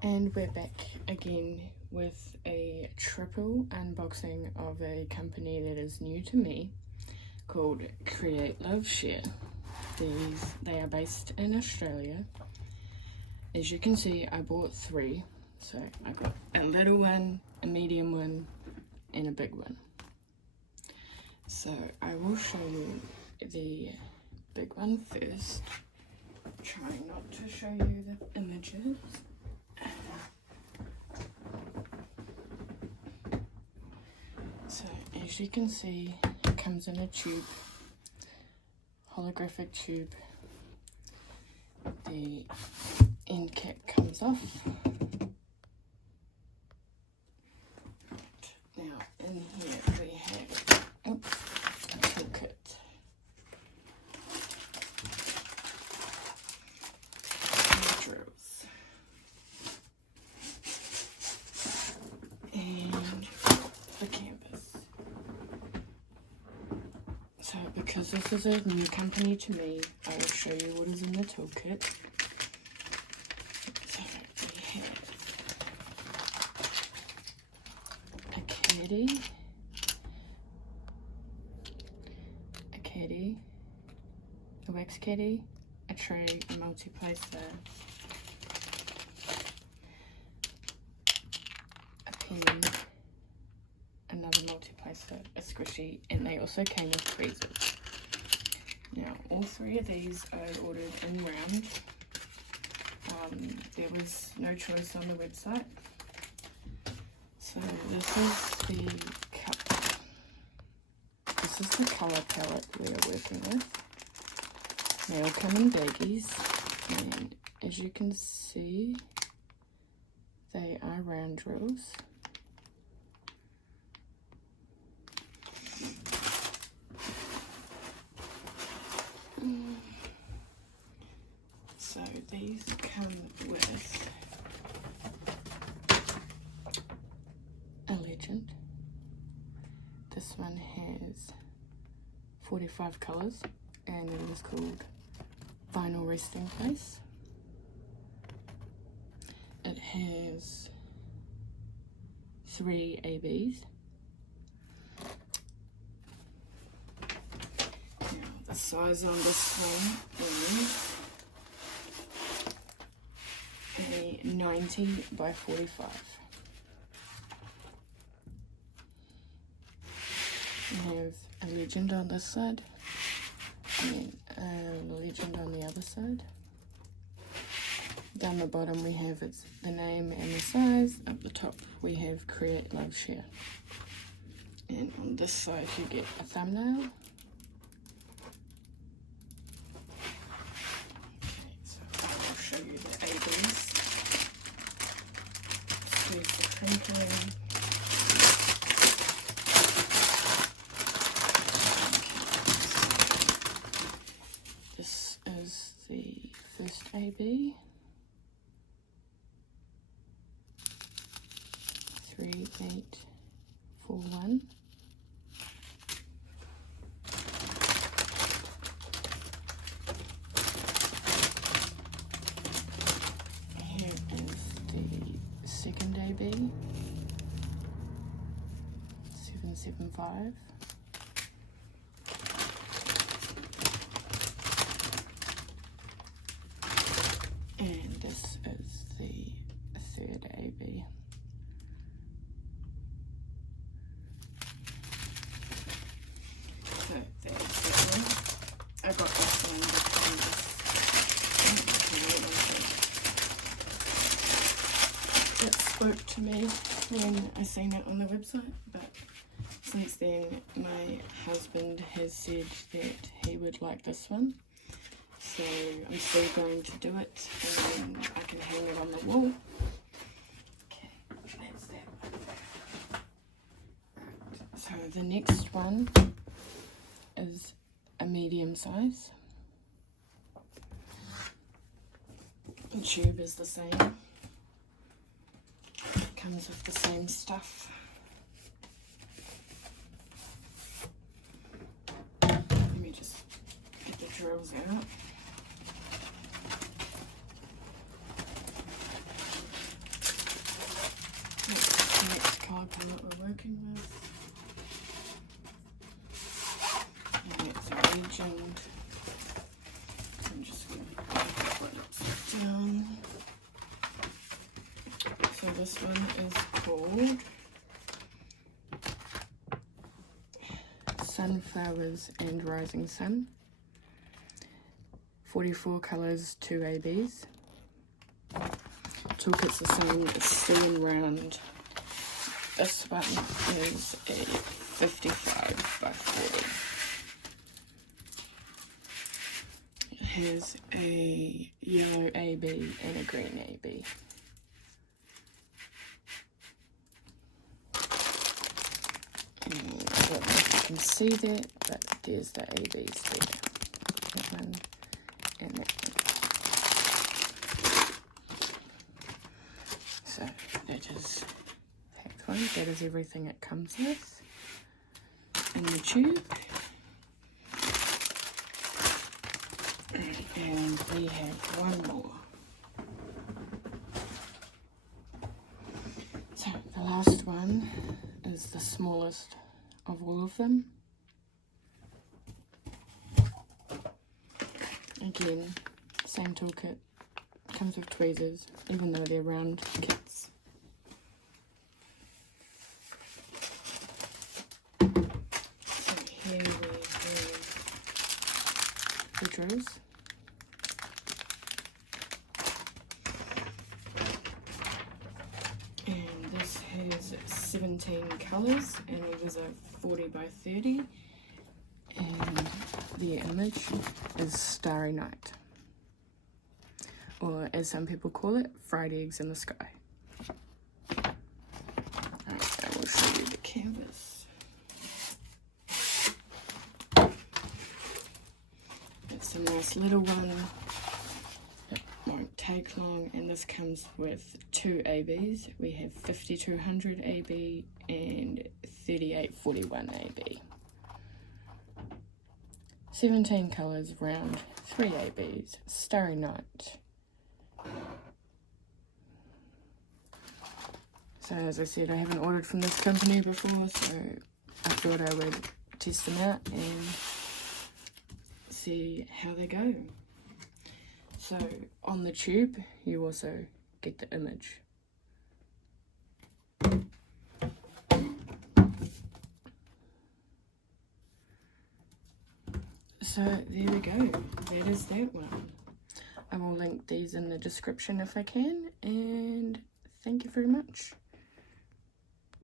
And we're back again with a triple unboxing of a company that is new to me called Create Love Share. They are based in Australia. As you can see, I bought 3. So I got a little one, a medium one, and a big one. So I will show you the big one first. Trying not to show you the images. So as you can see, it comes in a tube, holographic tube. The end cap comes off. Now in here we have a toolkit. Drills. And the canvas. So because this is a new company to me, I will show you what is in the toolkit. So we have a caddy, a wax caddy, a tray, a multi-placer, a pen, another multi-placer, a squishy, and they also came with tweezers. Now, all 3 of these I ordered in round. There was no choice on the website. So this is the cup. This is the colour palette we are working with. They all come in baggies, and as you can see, they are round drills. So these come with a legend. This one has 45 colours and it is called Vinyl Resting Place. It has 3 ABs. Now the size on this one is a 90 by 45. We have a legend on this side and a legend on the other side. Down the bottom we have the name and the size. Up the top we have Create Love Share. And on this side you get a thumbnail. Show you the ABs. Here's the crinkling. This is the first AB. 3841. Second AB, 775. And this is the third AB. So there's that one. I got this one because it spoke to me when I seen it on the website, but since then my husband has said that he would like this one, so I'm still going to do it and then I can hang it on the wall. Okay, that's that one. Right. So the next one is a medium size. The tube is the same. Comes with the same stuff. Let me just get the drills out. this one is called Sunflowers and Rising Sun. 44 colours, 2 ABs. Toolkit's the same, it's still in round. This one is a 55 by 40. It has a yellow AB and a green AB. And I don't know if you can see that, but there's the ABs there. That one and that one. So that is packed one. That is everything it comes with in the tube. And we have one more. So the last one is the smallest of all of them. Again, same toolkit, comes with tweezers, even though they're round kits. So here we have the drills. And this has 17 colours, and it was a 40 by 30. And the image is Starry Night, or as some people call it, fried eggs in the sky. Alright, I will show you the canvas. It's a nice little one. It won't take long, and this comes with 2 ABs. We have 5200 AB and 3841 AB. 17 colours, round, 3 ABs, Starry Night. So as I said, I haven't ordered from this company before, so I thought I would test them out and see how they go. So on the tube, you also get the image. So there we go, that is that one. I will link these in the description if I can, and thank you very much.